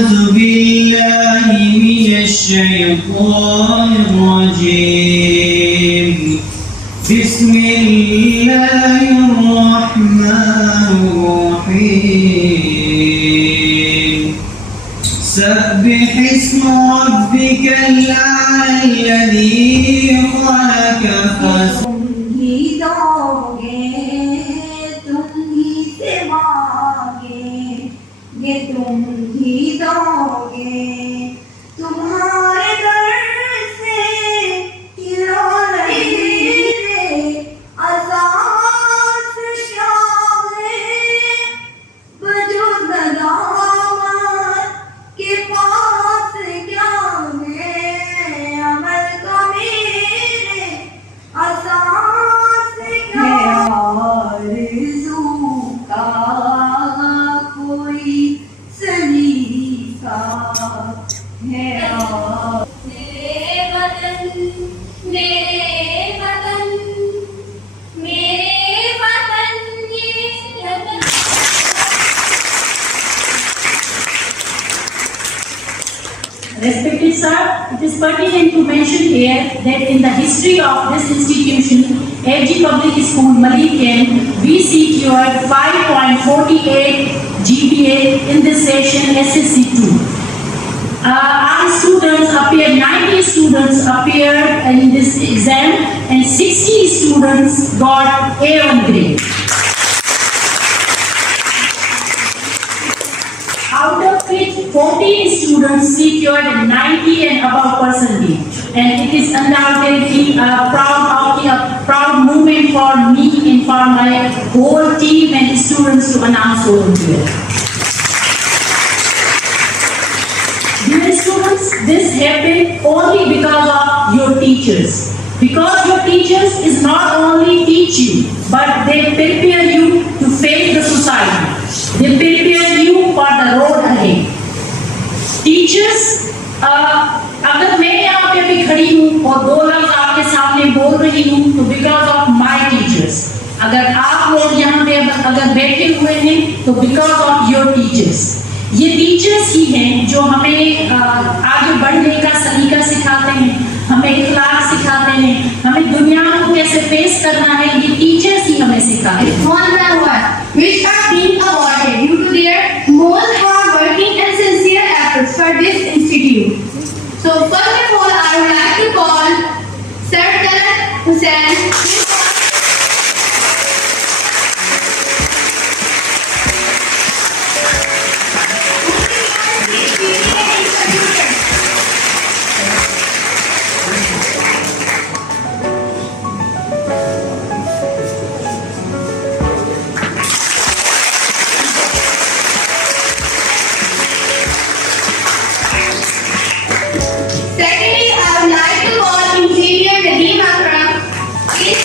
أعوذ بالله من الشيطان الرجيم بسم الله الرحمن الرحيم سبح اسم ربك الأعلى الذي خلق فسوى तुम ही दोगे तुम्हारे दर से किलो नहीं रे असास क्या है वजूद दामत के पास क्या है अमल का मेरे असास क्या आरज़ू का कोई सलीका है मेरे वतन मेरे वतन मेरे वतन ये वतन। Respected sir, it is pertinent to mention here that in the history of this institution, AG Public School Malikian, we secured 5.48 GPA in this session SSC2. Our students appeared, 90 students appeared in this exam and 60 students got A1 grade. Out of which 14 students secured 90 and above percentage. And it is undoubtedly a proud moment for me and for my whole team and students to announce over here. Dear students, this happened only because of your teachers. Because your teachers is not only teach you, but they prepare you to face the society. They prepare you for the road ahead. Teachers, अगर मैं यहाँ पे भी खड़ी हूँ और दो लफ्ज़ आपके सामने बोल रही हूँ तो because of my teachers. अगर आप लोग यहाँ पे अगर बैठे हुए हैं तो because of your teachers. ये टीचर्स ही हैं जो हमें आगे बढ़ने का सलीका सिखाते हैं, हमें इखलाक सिखाते हैं, हमें दुनिया को कैसे फेस करना है, ये टीचर्स ही हमें सिखाते हैं. One by one, which are being awarded due to their most hard-working and sincere efforts for this institute. So first of all, I would like to call Sir Talat Hussain. Secondly, I would like to call Engineer Nadeem Akram. Please.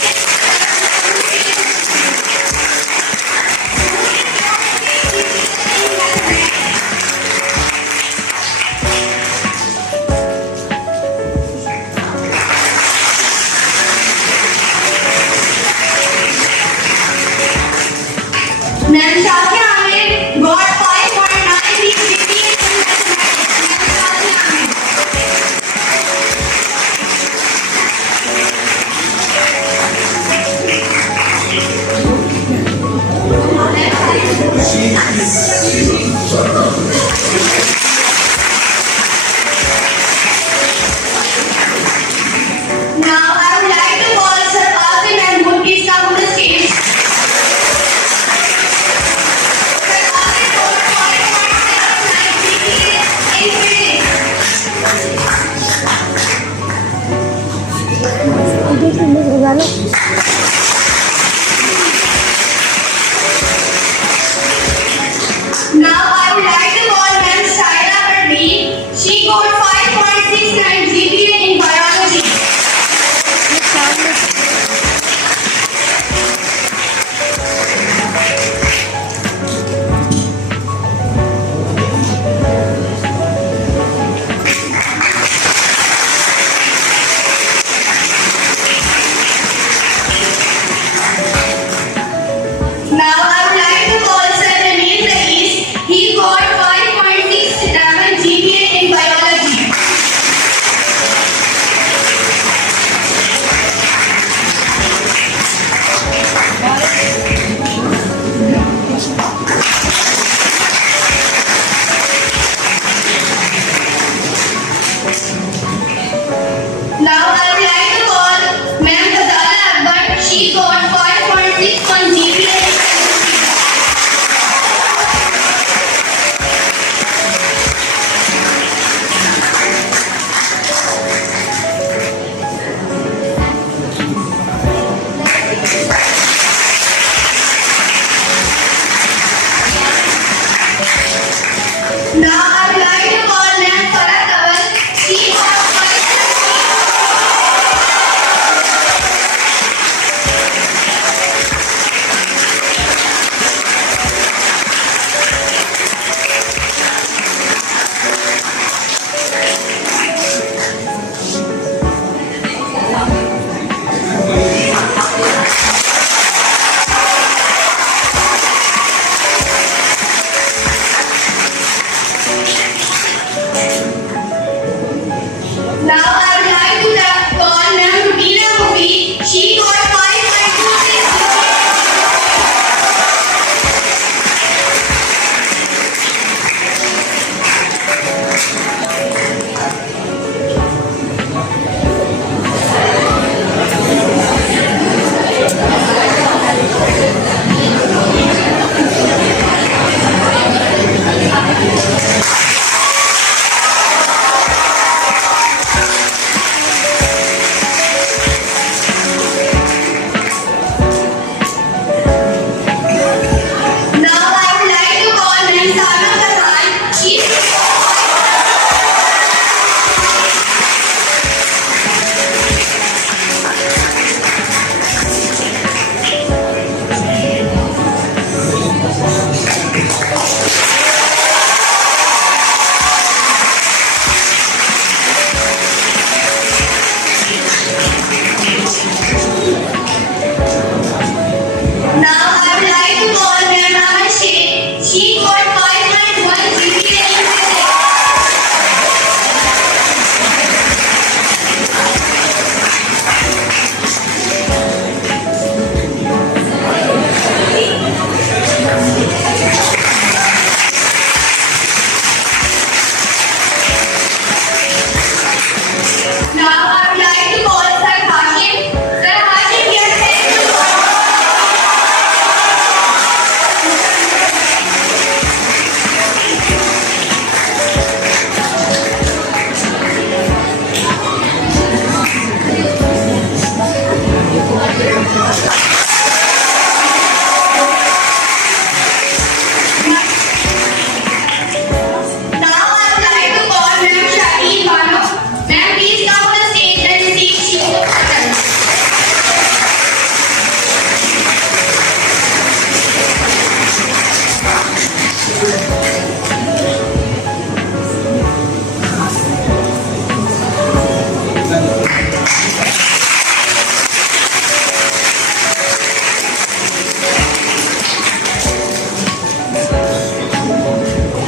Nanshakia Ahmed got 5.93 GPA in mathematics. Now I would like to call Sir Asim and Burkis come on the stage. Sir Asim got 5.79 GPA in physics. Now I would like to call Ms. Shaira Parveen. She got 5.69 GPA in biology. Now I would like to call Ma'am Aman Sheikh. She got 5.1 GPA in physics. Now I would like to call Sir Hashim. Sir Hashim, your next to call. Now I would like to call Ma'am Shakeel Bano. Ma'am, please come on the stage and receive shield of honor.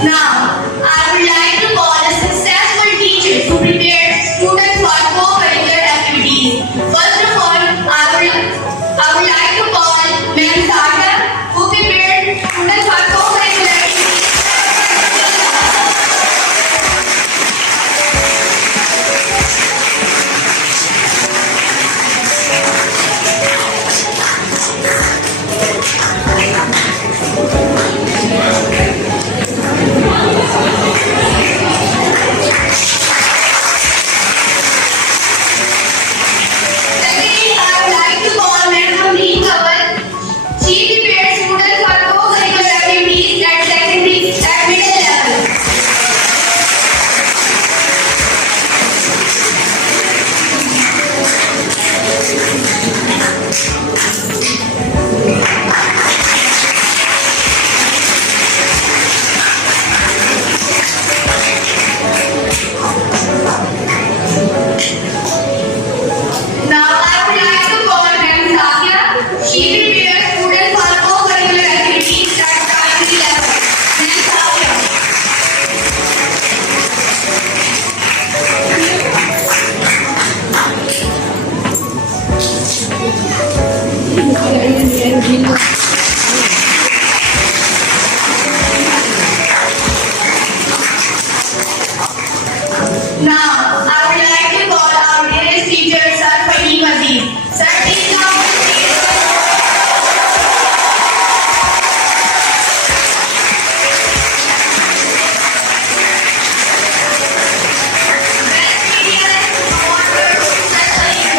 Now, I would like to call the successful teachers who prepare students for co-curricular activities. First of all, I would like to call Ma'am Sarda, who prepared students for co-curricular activities. Secondly, I would like to call Ma'am Hamleen Kanwar. She prepares students for co-curricular activities at middle level. Now I would like to call Ma'am Zakia. She prepares students for co-curricular activities at primary level. Ma'am Zakia. Now I would like to call our dearest teacher, Sir Fahim Aziz. Sir, please come on the stage. Best media award to Sir Fahim.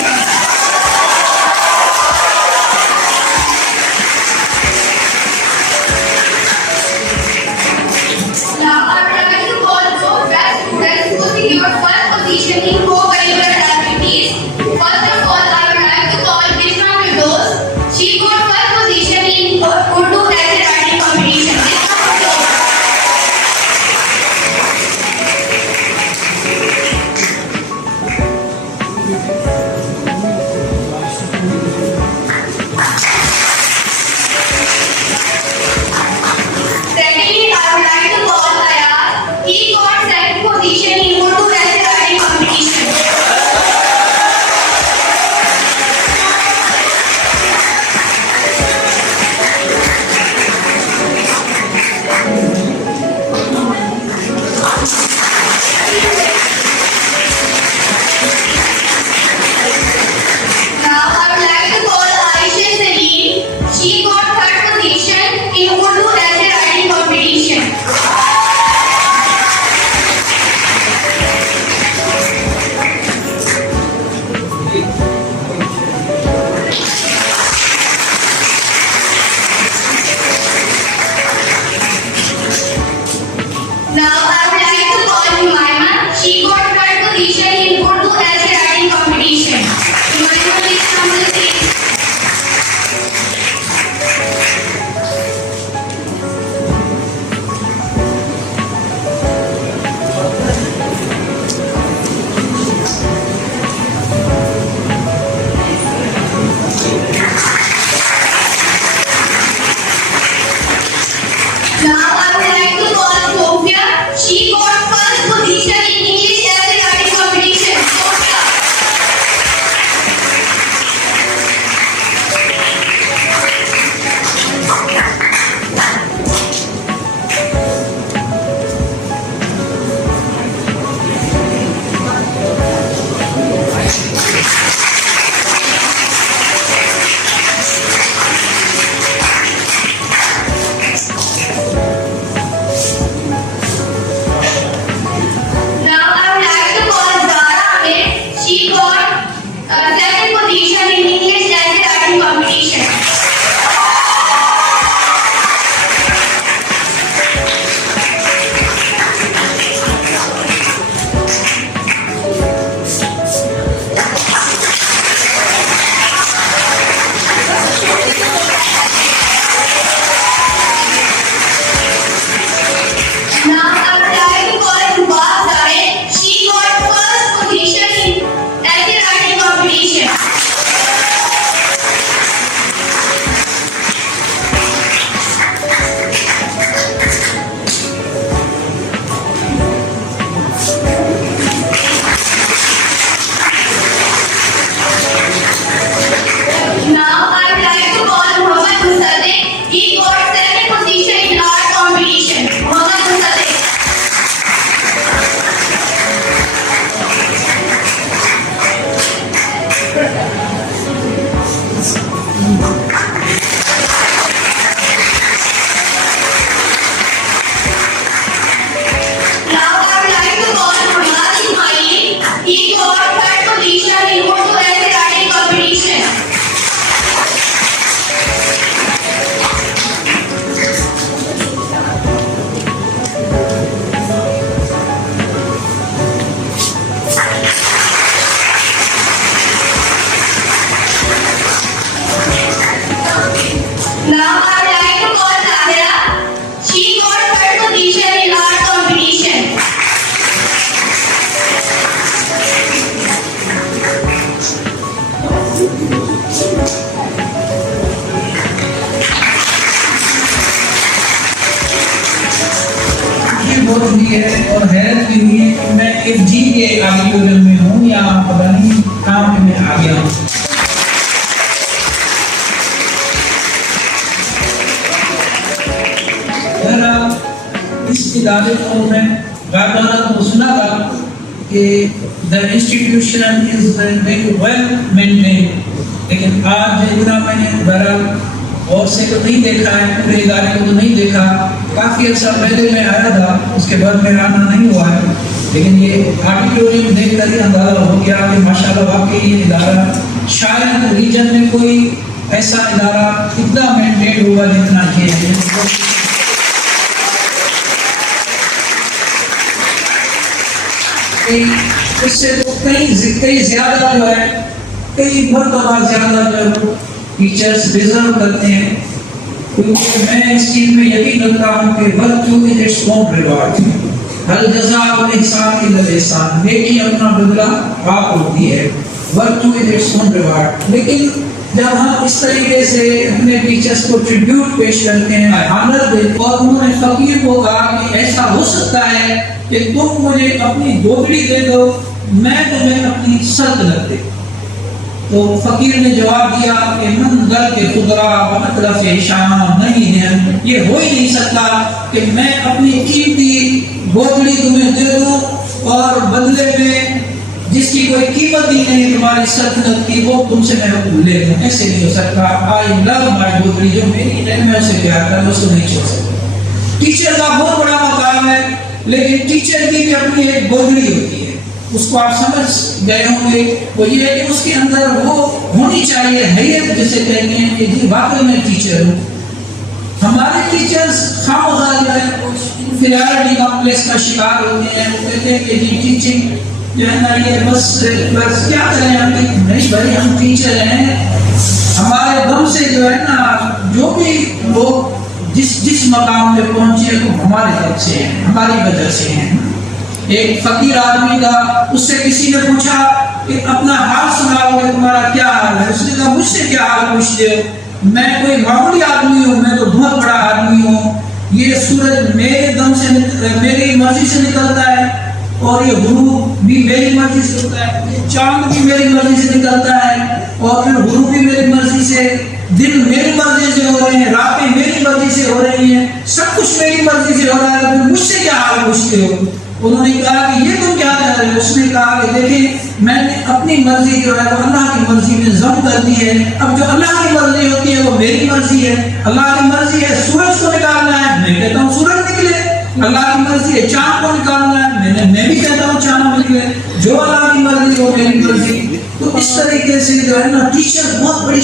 Now I would like to call Muhammad Musaddiq. He got second position in art competition. Muhammad Musaddiq. Now I would like to call Muhammad Ismail. He got third position in Urdu essay writing competition. Now I would like to call Tahira. She got third position in art competition. یہ بہت ہوئی ہے اور حیرت بھی ہوئی ہے کہ میں ایک جی کے آڈیٹوریم میں ہوں یا پتہ نہیں کام میں آ گیا ہوں. اس ادارے کو میں گاردانا کو سنا تھا کہ the institution is very well maintained، لیکن آج اتنا میں نے بہرحال اور سے تو نہیں دیکھا ہے، پورے ادارے کو تو نہیں دیکھا. کافی عرصہ پہلے میں آیا تھا، اس کے بعد میرا آنا نہیں ہوا ہے، لیکن یہ آڈیٹوریم دیکھ کر ہی اندازہ ہو گیا کہ ماشاءاللہ واقعی یہ ادارہ شاید ریجن میں کوئی ایسا ادارہ اتنا مینٹین ہوگا جتنا یہ ہے. اس سے تو کئی زیادہ جو ہے، کئی مرتبہ زیادہ جو ہے ٹیچرز ڈیزرو کرتے ہیں، کیونکہ میں اس چیز میں یقین رکھتا ہوں کہ ورک ٹو از اٹس اون ریوارڈ، ہر جزا الاحسان الا الاحسان، نیکی اپنا بدلہ آپ ہوتی ہے، ورک ٹو از اٹس اون ریوارڈ. لیکن جب ہم اس طریقے سے اپنے ٹیچرز کو ٹریبیوٹ پیش کرتے ہیں، آنر دیتے ہیں، اور انہوں نے فقیر کو کہا کہ ایسا ہو سکتا ہے کہ تم مجھے اپنی گودڑی دے دو، میں تمہیں اپنی سلطنت دے. تو فقیر نے جواب دیا کہ منظر کے خدرا مطلب شام نہیں ہے، یہ ہو ہی نہیں سکتا کہ میں اپنی قیمتی گودڑی تمہیں دے دوں اور بدلے میں جس کی کوئی قیمت ہی نہیں تمہاری سلطنت کی وہ تم سے میں حقوق لے لوں. ایسے نہیں ہو سکتا. آئی لو مائی گودڑی، جو میری ہے میں اسے پیار کروں، اس کو نہیں چھوڑ سکتا. ٹیچر کا بہت بڑا مقام ہے، لیکن ٹیچر کی بھی اپنی ایک گودڑی ہوتی ہے. اس کو آپ سمجھ گئے ہوں گے، وہ یہ ہے کہ اس کے اندر وہ ہونی چاہیے حیثیت جسے کہتے ہیں کہ جی واقعی میں ٹیچر ہوں. ہمارے ٹیچرز خواہ جو ہے انفیریورٹی کمپلیکس کا شکار ہوتے ہیں. وہ کہتے ہیں کہ جی ٹیچنگ جو ہے نا یہ بس کیا کریں ہم، نہیں بھائی ہم ٹیچر ہیں، ہمارے دم سے جو ہے نا جو بھی لوگ جس مقام میں پہنچے وہ ہمارے طرف سے ہیں، ہماری وجہ سے ہیں. ایک فقیر آدمی کا اس سے کسی نے پوچھا کہ اپنا حال سناؤ کہ تمہارا کیا حال ہے. اس نے کہا مجھ سے کیا حال پوچھتے ہو، میں کوئی معمولی آدمی ہوں، میں تو بہت بڑا آدمی ہوں. یہ سورج میرے دم سے میری مرضی سے نکلتا ہے، اور یہ غروب بھی میری مرضی سے ہوتا ہے، یہ چاند بھی میری مرضی سے نکلتا ہے، اور پھر غروب بھی میری مرضی سے، دن میری مرضی سے ہو رہے ہیں، راتیں میری مرضی سے ہو رہی ہیں، سب کچھ میری مرضی سے ہو رہا ہے، پھر مجھ سے کیا حال پوچھتے ہو. انہوں نے کہا کہ یہ تم کیا کر رہے ہو. اس نے کہا کہ دیکھیں میں نے اپنی مرضی جو ہے وہ اللہ کی مرضی میں ضم کر دی ہے. اب جو اللہ کی مرضی ہوتی ہے وہ میری مرضی ہے. اللہ کی مرضی ہے سورج کو نکالنا ہے، میں کہتا ہوں سورج نکلے. اللہ کی مرضی ہے چاند کو نکالنا ہے، میں بھی کہتا ہوں چاند نکلے. جو اللہ کی مرضی وہ میری مرضی. تو اس طریقے سے جو ہے نا ٹیچر بہت بڑی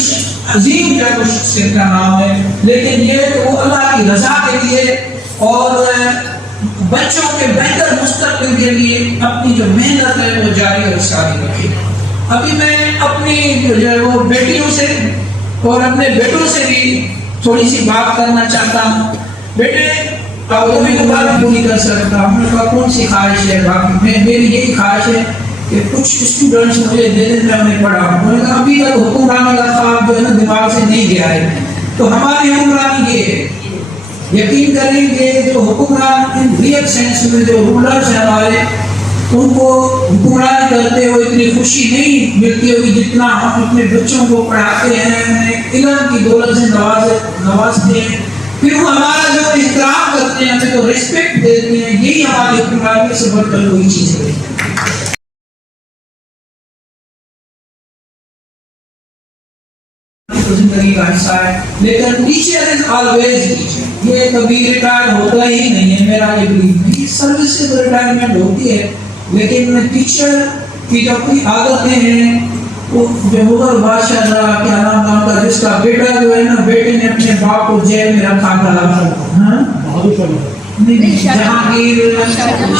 عظیم جو ہے شخصیت کا نام ہے، لیکن یہ کہ وہ اللہ کی رضا کے لیے اور بچوں کے بہتر مستقبل کے لیے اپنی جو محنت ہے وہ جاری اور ساری رکھے. ابھی میں اپنی جو ہے وہ بیٹیوں سے اور اپنے بیٹوں سے بھی تھوڑی سی بات کرنا چاہتا ہوں. بیٹے وہ بھی دوبارہ پوری کر سکتا ہوں. میں کہا کون سی خواہش ہے؟ باقی میری یہی خواہش ہے کہ کچھ اسٹوڈنٹس مجھے دے دیں میں انہیں پڑھاؤں. ابھی تک حکمرانی کا خواب جو ہے نا دماغ سے نہیں گیا ہے. تو ہماری حکمرانی یہ ہے، یقین کریں کہ جو حکمران ان ریئل سینس میں جو رولرز ہیں ہمارے، ان کو حکمران کرتے ہوئے اتنی خوشی نہیں ملتی ہوگی جتنا ہم اپنے بچوں کو پڑھاتے ہیں، علم کی دولت سے نوازتے ہیں، پھر وہ ہمارا جو احترام کرتے ہیں، ہمیں تو ریسپیکٹ دیتے ہیں، یہی ہماری حکمرانی سے بڑھ کر کوئی چیز ہے۔ زندگی کا حصہ ہے، لیکن ٹیچر از آلویز ٹیچر، یہ کبھی ریٹائر ہوتا ہی نہیں ہے، میرا یہ بلیف نہیں۔ سروس سے ریٹائرمنٹ ہوتی ہے، لیکن ٹیچر کی جو اپنی عادتیں ہیں، وہ جو مغل بادشاہ کیا نام کا جس کا بیٹا جو ہے نا، بیٹے نے اپنے باپ کو جیل میں رکھا تھا، جہانگیر،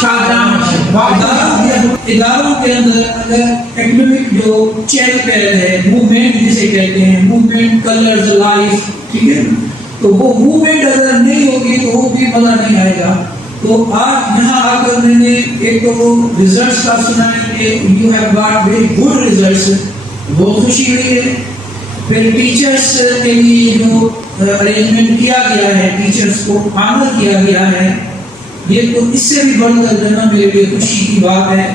شاہجہاں، اداروں کے اندر اگر ایکنامک جو چیل پیل ہے، موومنٹ جسے کہتے ہیں، موومنٹ کلرز لائف، ٹھیک ہے، تو وہ موومنٹ اگر نہیں ہوگی تو وہ بھی مزہ نہیں آئے گا۔ تو آج یہاں آ کر میں نے ایک تو ریزلٹس کا سنا ہے کہ یو ہیو گاٹ ویری گڈ ریزلٹس، بہت خوشی ہوئی ہے۔ پھر ٹیچرس کے لیے جو ارینجمنٹ کیا گیا ہے، ٹیچرس کو آنر کیا گیا ہے، یہ تو اس سے بھی بڑھ کر دینا میرے لیے خوشی کی بات ہے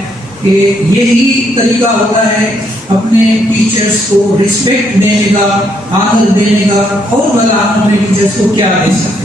کہ یہی طریقہ ہوتا ہے اپنے ٹیچرس کو رسپیکٹ دینے کا، آنر دینے کا، اور بلا ہم اپنے ٹیچرس کو کیا دے سکتے ہیں۔